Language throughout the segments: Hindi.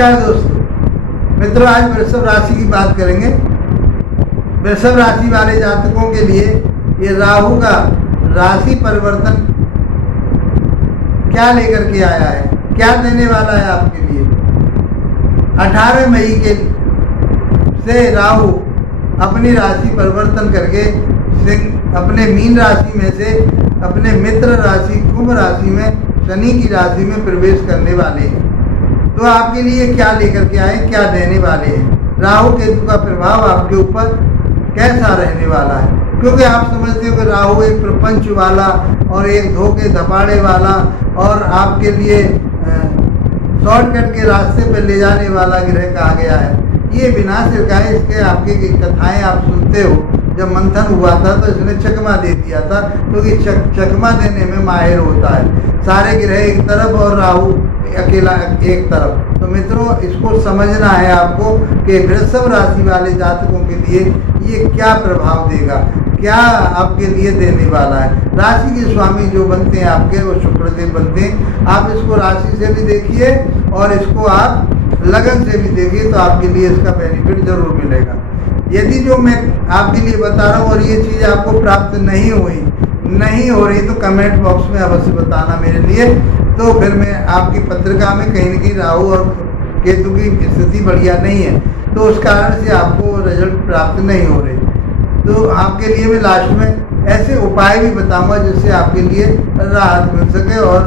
नमस्कार दोस्तों, मित्रों, आज वृषभ राशि की बात करेंगे। वृषभ राशि वाले जातकों के लिए ये राहु का राशि परिवर्तन क्या लेकर के आया है, क्या देने वाला है आपके लिए। 18 मई के से राहु अपनी राशि परिवर्तन करके अपने मीन राशि में से अपने मित्र राशि कुंभ राशि में शनि की राशि में प्रवेश करने वाले हैं। तो आपके लिए क्या लेकर के आए, क्या देने वाले हैं। राहु केतु का प्रभाव आपके ऊपर कैसा रहने वाला है, क्योंकि आप समझते हो कि राहु एक प्रपंच वाला और एक धोखे धपाड़े वाला और आपके लिए शॉर्टकट के रास्ते पर ले जाने वाला ग्रह कहा गया है। ये विनाशक का है। इसके आपके कथाएं आप सुनते हो। जब मंथन हुआ था तो इसने चकमा दे दिया था, क्योंकि चकमा देने में माहिर होता है। सारे ग्रह एक तरफ और राहु अकेला एक तरफ। तो मित्रों, इसको समझना है आपको कि वृषभ राशि वाले जातकों के लिए ये क्या प्रभाव देगा, क्या आपके लिए देने वाला है। राशि के स्वामी जो बनते हैं आपके, वो शुक्रदेव बनते हैं। आप इसको राशि से भी देखिए और इसको आप लगन से भी देखिए, तो आपके लिए इसका बेनिफिट जरूर मिलेगा। यदि जो मैं आपके लिए बता रहा हूँ और ये चीज़ आपको प्राप्त नहीं हो रही तो कमेंट बॉक्स में अवश्य बताना मेरे लिए। तो फिर मैं आपकी पत्रिका में कहीं न कहीं राहु और केतु की स्थिति बढ़िया नहीं है, तो उस कारण से आपको रिजल्ट प्राप्त नहीं हो रहे। तो आपके लिए मैं लास्ट में ऐसे उपाय भी बताऊंगा जिससे आपके लिए राहत मिल सके और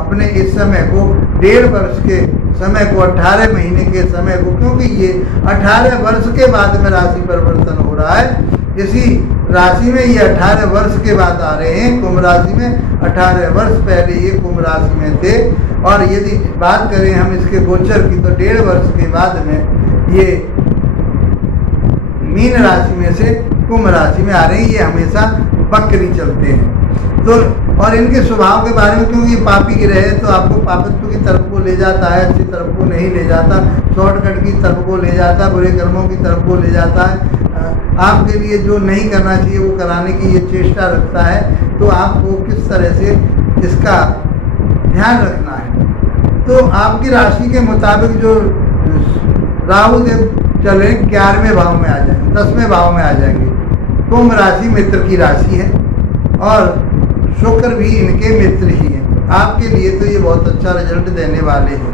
अपने इस समय को 1.5 वर्ष के समय को 18 महीने के समय को, क्योंकि ये 18 वर्ष के बाद में राशि परिवर्तन हो रहा है। इसी राशि में ये 18 वर्ष के बाद आ रहे हैं। कुंभ राशि में 18 वर्ष पहले ये कुंभ राशि में थे, और यदि बात करें हम इसके गोचर की तो 1.5 वर्ष के बाद में ये मीन राशि में से कुंभ राशि में आ रहे हैं। ये हमेशा बकरी चलते हैं। तो और इनके स्वभाव के बारे में, क्योंकि ये पापी ग्रह है तो आपको पापत्व की तरफ को ले जाता है, अच्छी तरफ को नहीं ले जाता, शॉर्टकट की तरफ को ले जाता है, बुरे कर्मों की तरफ को ले जाता है। आपके लिए जो नहीं करना चाहिए वो कराने की ये चेष्टा रखता है। तो आपको किस तरह से इसका ध्यान रखना है। तो आपकी राशि के मुताबिक जो राहु देव चले 11वें भाव में आ जाएंगे, 10वें भाव में आ जाएंगे। कुंभ राशि मित्र की राशि है और शुक्र भी इनके मित्र ही हैं। आपके लिए तो ये बहुत अच्छा रिजल्ट देने वाले हैं,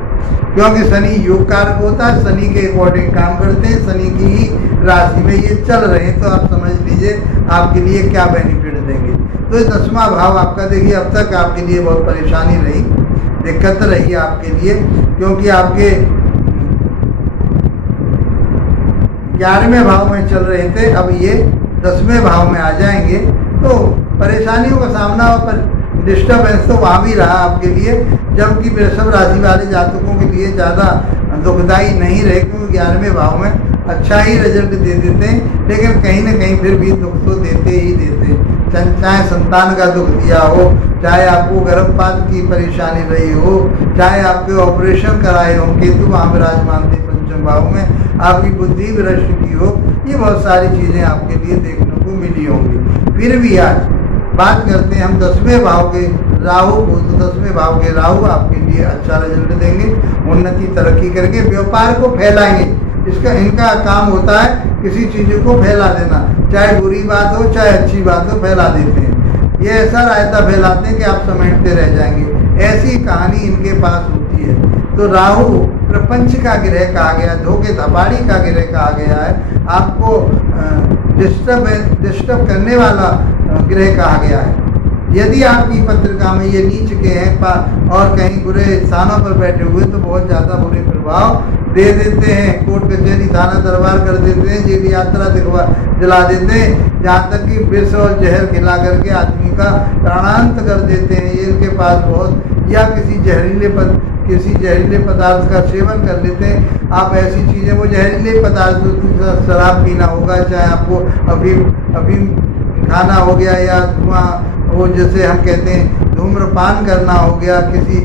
क्योंकि शनि योग कारक होता है, शनि के अकॉर्डिंग काम करते हैं, शनि की ही राशि में ये चल रहे हैं। तो आप समझ लीजिए आपके लिए क्या बेनिफिट देंगे। तो 10वां भाव आपका देखिए, अब तक आपके लिए बहुत परेशानी रही, दिक्कत रही आपके लिए, क्योंकि आपके 11वें भाव में चल रहे थे, अब ये 10वें भाव में आ जाएंगे। तो परेशानियों का सामना और डिस्टर्बेंस तो वहाँ भी रहा आपके लिए, जबकि वृषभ राशि वाले जातकों के लिए ज़्यादा दुखदायी नहीं रहे, क्योंकि 11वें भाव में अच्छा ही रिजल्ट दे देते हैं। लेकिन कहीं ना कहीं फिर भी दुख तो देते ही देते हैं। चाहे संतान का दुख दिया हो, चाहे आपको गर्भपात की परेशानी रही हो, चाहे आपके ऑपरेशन कराए हो, केतु वहाँ विराजमान थे 5वें भाव में, आपकी बुद्धि भ्रष्ट की हो, ये बहुत सारी चीज़ें आपके लिए देखने को मिली होंगी। फिर भी आज बात करते हैं हम 10वें भाव के राहु को। तो 10वें भाव के राहु आपके लिए अच्छा रिजल्ट देंगे, उन्नति तरक्की करके व्यापार को फैलाएंगे। इनका काम होता है किसी चीज़ को फैला देना, चाहे बुरी बात हो चाहे अच्छी बात हो, फैला देते हैं। ये ऐसा रायता फैलाते हैं कि आप समेटते रह जाएंगे। ऐसी कहानी इनके पास होती है। तो राहु प्रपंच का ग्रह कहा गया, धोखे धपाड़ी का ग्रह कहा गया है, आपको डिस्टर्ब करने वाला ग्रह कहा गया है। यदि आपकी पत्रिका में ये नीच के हैं और कहीं बुरे स्थानों पर बैठे हुए तो बहुत ज़्यादा बुरे प्रभाव दे देते हैं। कोर्ट कचहरी थाना दरबार कर देते हैं, जेल यात्रा दिला देते हैं, जहाँ तक कि विष और जहर खिला करके आदमी का प्राणांत कर देते हैं। ये इनके पास बहुत, या किसी जहरीले पदार्थ का सेवन कर लेते हैं। आप ऐसी चीज़ें, वो जहरीले पदार्थ, शराब पीना होगा, चाहे आपको अफीम खाना हो गया, या धुआं, वो जैसे हम कहते हैं धूम्रपान करना हो गया, किसी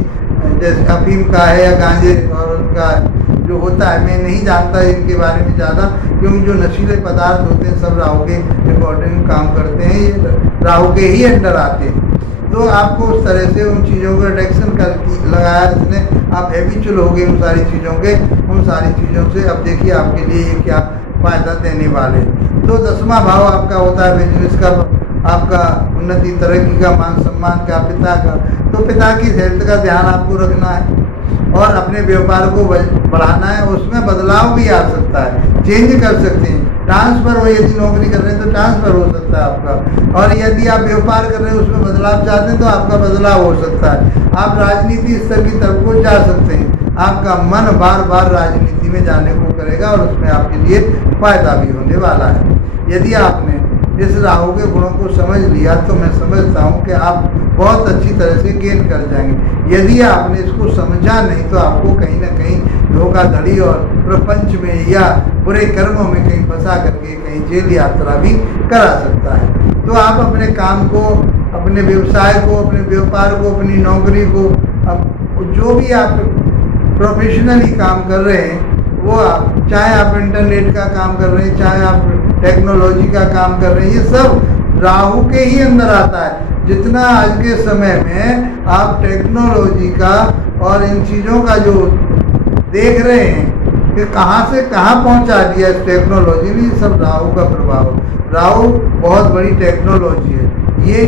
जैसे अफीम का है या गांजे और उनका जो होता है, मैं नहीं जानता इनके बारे में ज़्यादा, क्योंकि जो नशीले पदार्थ होते हैं सब राहु के अकॉर्डिंग काम करते हैं, ये राहु के ही अंडर आते हैं। तो आपको उस तरह से उन चीज़ों को रिडक्शन कर लगाया इसने, आप हैबिचुअल हो गए उन सारी चीज़ों के, उन सारी चीज़ों से। अब देखिए आपके लिए ये क्या फ़ायदा देने वाले। तो 10वां भाव आपका होता है बिजनेस का, आपका उन्नति तरक्की का, मान सम्मान का, पिता का। तो पिता की हेल्थ का ध्यान आपको रखना है और अपने व्यापार को बढ़ाना है। उसमें बदलाव भी आ सकता है, चेंज कर सकते हैं, ट्रांसफ़र हो, यदि नौकरी कर रहे हैं तो ट्रांसफ़र हो सकता है आपका, और यदि आप व्यापार कर रहे हैं उसमें बदलाव चाहते हैं तो आपका बदलाव हो सकता है। आप राजनीति स्तर की तरफ को जा सकते हैं, आपका मन बार बार राजनीति में जाने को करेगा और उसमें आपके लिए फ़ायदा भी होने वाला है। यदि आपने इस राहु के गुणों को समझ लिया तो मैं समझता हूँ कि आप बहुत अच्छी तरह से गेन कर जाएंगे। यदि आपने इसको समझा नहीं तो आपको कहीं ना कहीं धोखाधड़ी और प्रपंच में या बुरे कर्मों में कहीं फंसा करके कहीं जेल यात्रा भी करा सकता है। तो आप अपने काम को, अपने व्यवसाय को, अपने व्यापार को, अपनी नौकरी को, अब जो भी आप प्रोफेशनली काम कर रहे हैं वो आप, चाहे आप इंटरनेट का काम कर रहे हैं, चाहे आप टेक्नोलॉजी का काम कर रहे हैं, ये सब राहु के ही अंदर आता है। जितना आज के समय में आप टेक्नोलॉजी का और इन चीज़ों का जो देख रहे हैं कि कहाँ से कहाँ पहुँचा दिया इस टेक्नोलॉजी ने, सब राहु का प्रभाव। राहु बहुत बड़ी टेक्नोलॉजी है, ये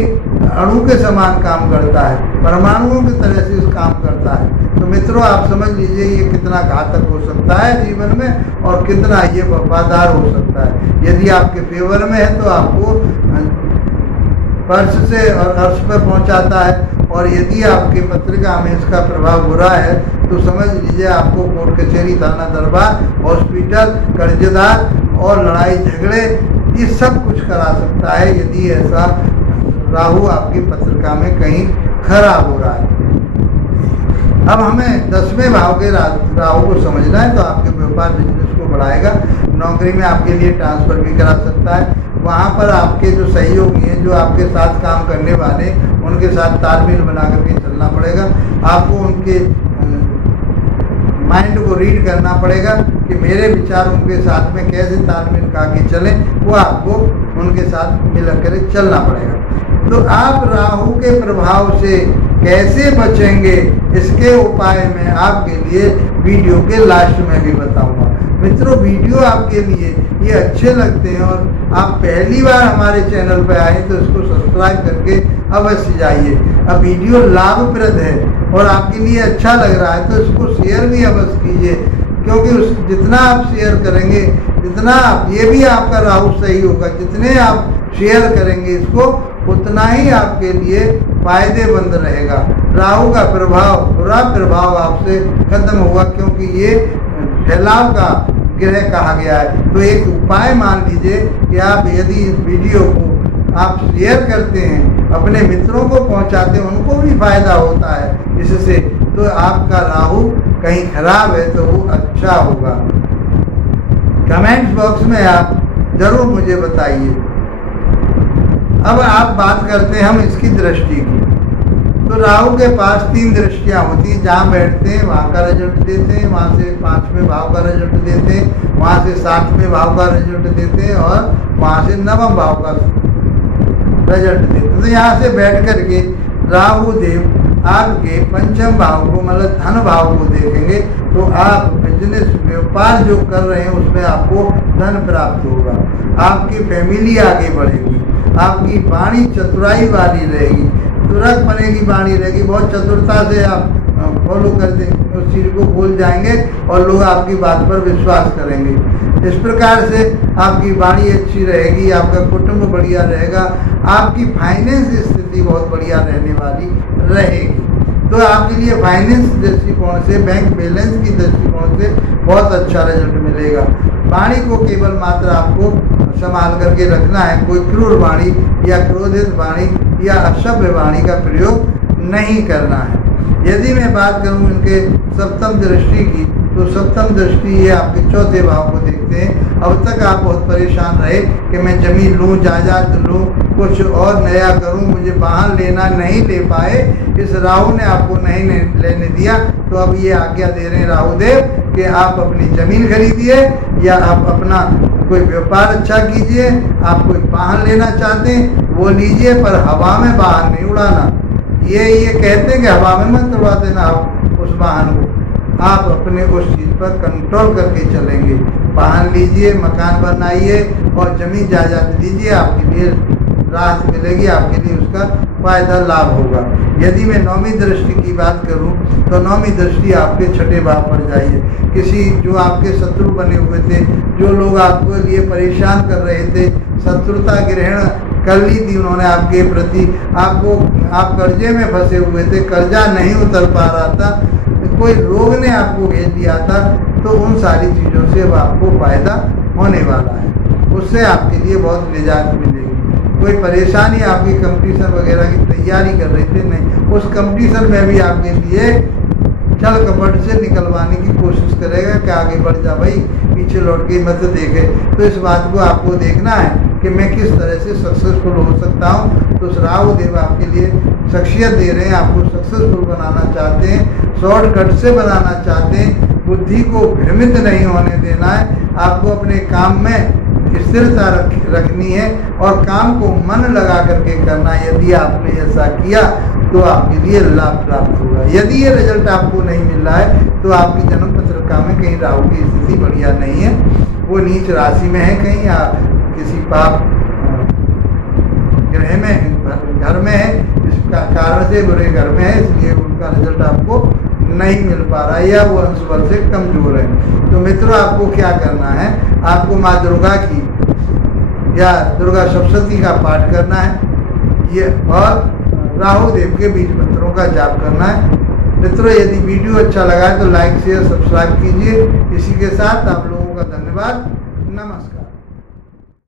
अणु के समान काम करता है, परमाणुओं की तरह से इस काम करता है। तो मित्रों आप समझ लीजिए ये कितना घातक हो सकता है जीवन में और कितना ये वफादार हो सकता है। यदि आपके फेवर में है तो आपको फर्श से और अर्श पर पहुंचाता है, और यदि आपके पत्रिका में इसका प्रभाव बुरा है तो समझ लीजिए आपको कोर्ट कचहरी, थाना दरबार, हॉस्पिटल, कर्जदार और लड़ाई झगड़े ये सब कुछ करा सकता है यदि ऐसा राहु आपकी पत्रिका में कहीं खराब हो रहा है। अब हमें 10वें भाव के राहु को समझना है तो आपके व्यापार बिजनेस को बढ़ाएगा, नौकरी में आपके लिए ट्रांसफ़र भी करा सकता है। वहाँ पर आपके जो सहयोगी हैं, जो आपके साथ काम करने वाले, उनके साथ तालमेल बना करके चलना पड़ेगा। आपको उनके माइंड को रीड करना पड़ेगा कि मेरे विचार उनके साथ में कैसे तालमेल का के चलें, वो आपको उनके साथ मिलकर चलना पड़ेगा। तो आप राहु के प्रभाव से कैसे बचेंगे इसके उपाय मैं आपके लिए वीडियो के लास्ट में भी बताऊंगा। मित्रों वीडियो आपके लिए ये अच्छे लगते हैं और आप पहली बार हमारे चैनल पर आए तो इसको सब्सक्राइब करके अवश्य जाइए। अब वीडियो लाभप्रद है और आपके लिए अच्छा लग रहा है तो इसको शेयर भी अवश्य कीजिए, क्योंकि जितना आप शेयर करेंगे जितना ये भी आपका राहु सही होगा, जितने आप शेयर करेंगे इसको उतना ही आपके लिए फायदेमंद रहेगा। राहु का प्रभाव, बुरा प्रभाव आपसे खत्म होगा, क्योंकि ये फैलाव का ग्रह कहा गया है। तो एक उपाय मान लीजिए कि आप यदि इस वीडियो को आप शेयर करते हैं, अपने मित्रों को पहुंचाते हैं, उनको भी फायदा होता है इससे, तो आपका राहु कहीं खराब है तो वो अच्छा होगा। कमेंट्स बॉक्स में आप जरूर मुझे बताइए। अब आप बात करते हैं हम इसकी दृष्टि की। तो राहु के पास 3 दृष्टियां होती हैं, जहाँ बैठते हैं वहाँ का रिजल्ट देते हैं, वहाँ से 5वें भाव का रिजल्ट देते हैं, वहाँ से 7वें भाव का रिजल्ट देते हैं और वहाँ से 9वें भाव का रिजल्ट देते हैं। तो यहाँ से बैठ करके राहु देव आपके 5वें भाव को, मतलब धन भाव को देखेंगे तो आप बिजनेस व्यापार जो कर रहे हैं उसमें आपको धन प्राप्त होगा, आपकी फैमिली आगे बढ़ेगी, आपकी वाणी चतुराई वाली रहेगी, तुरंत बनेगी वाणी रहेगी, बहुत चतुरता से आप फॉलो कर देंगे, उस चीज़ को भूल जाएंगे और लोग आपकी बात पर विश्वास करेंगे। इस प्रकार से आपकी वाणी अच्छी रहेगी, आपका कुटुंब बढ़िया रहेगा, आपकी फाइनेंस स्थिति बहुत बढ़िया रहने वाली रहेगी। तो आपके लिए फाइनेंस दृष्टिकोण से, बैंक बैलेंस की दृष्टिकोण से बहुत अच्छा रिजल्ट मिलेगा। वाणी को केवल मात्र आपको संभाल करके रखना है, कोई क्रूर वाणी या क्रोधित वाणी या असभ्य वाणी का प्रयोग नहीं करना है। यदि मैं बात करूं इनके सप्तम दृष्टि की, तो सप्तम दृष्टि ये आपके 4थे भाव को देखते हैं। अब तक आप बहुत परेशान रहे कि मैं जमीन लूं, जायदाद लूं, कुछ और नया करूं, मुझे वाहन लेना, नहीं ले पाए, इस राहु ने आपको नहीं लेने दिया। तो अब ये आज्ञा दे रहे हैं राहु देव कि आप अपनी जमीन खरीदिए या आप अपना कोई व्यापार अच्छा कीजिए, आप कोई वाहन लेना चाहते हैं वो लीजिए, पर हवा में वाहन नहीं उड़ाना। ये कहते हैं कि हवा में मत उड़वा देना आप उस वाहन को, आप अपने उस चीज़ पर कंट्रोल करके चलेंगे। वाहन लीजिए, मकान बनाइए और जमीन जायदाद लीजिए, आपके लिए राहत मिलेगी, आपके लिए उसका फायदा लाभ होगा। यदि मैं नौवीं दृष्टि की बात करूं तो नौवीं दृष्टि आपके छठे भाव पर जाइए। किसी जो आपके शत्रु बने हुए थे, जो लोग आपके लिए परेशान कर रहे थे, शत्रुता ग्रहण कर ली थी उन्होंने आपके प्रति, आप कर्जे में फंसे हुए थे, कर्जा नहीं उतर पा रहा था, कोई रोग ने आपको घेर लिया था, तो उन सारी चीज़ों से अब आपको फायदा होने वाला है, उससे आपके लिए बहुत निजात मिलेगी। कोई परेशानी आपकी कंपटीशन वगैरह की तैयारी कर रहे थे, नहीं, उस कंपटीशन में भी आपके लिए छल कपट से निकलवाने की कोशिश करेगा कि आगे बढ़ जा भाई, पीछे लौट के मत देखे। तो इस बात को आपको देखना है कि मैं किस तरह से सक्सेसफुल हो सकता हूँ। तो राहु देव आपके लिए शख्सियत दे रहे हैं, आपको सक्सेसफुल बनाना चाहते हैं, शॉर्टकट से बनाना चाहते हैं, बुद्धि को भ्रमित नहीं होने देना है, आपको अपने काम में स्थिरता रखनी है और काम को मन लगा करके करना है। यदि आपने ऐसा किया तो आपके लिए लाभ प्राप्त होगा। यदि ये रिजल्ट आपको नहीं मिल रहा है तो आपकी जन्म पत्रिका में कहीं राहु की स्थिति बढ़िया नहीं है, वो नीच राशि में है कहीं, या किसी पाप ग्रह में घर में है, इस कारण से बुरे घर में है, इसलिए उनका रिजल्ट आपको नहीं मिल पा रहा है, या वो अंश बल से कमजोर है। तो मित्रों, आपको क्या करना है, आपको माँ दुर्गा की या दुर्गा सप्तशती का पाठ करना है ये, और राहु देव के बीज मंत्रों का जाप करना है। मित्रों, यदि वीडियो अच्छा लगा है तो लाइक शेयर सब्सक्राइब कीजिए। इसी के साथ आप लोगों का धन्यवाद, नमस्कार।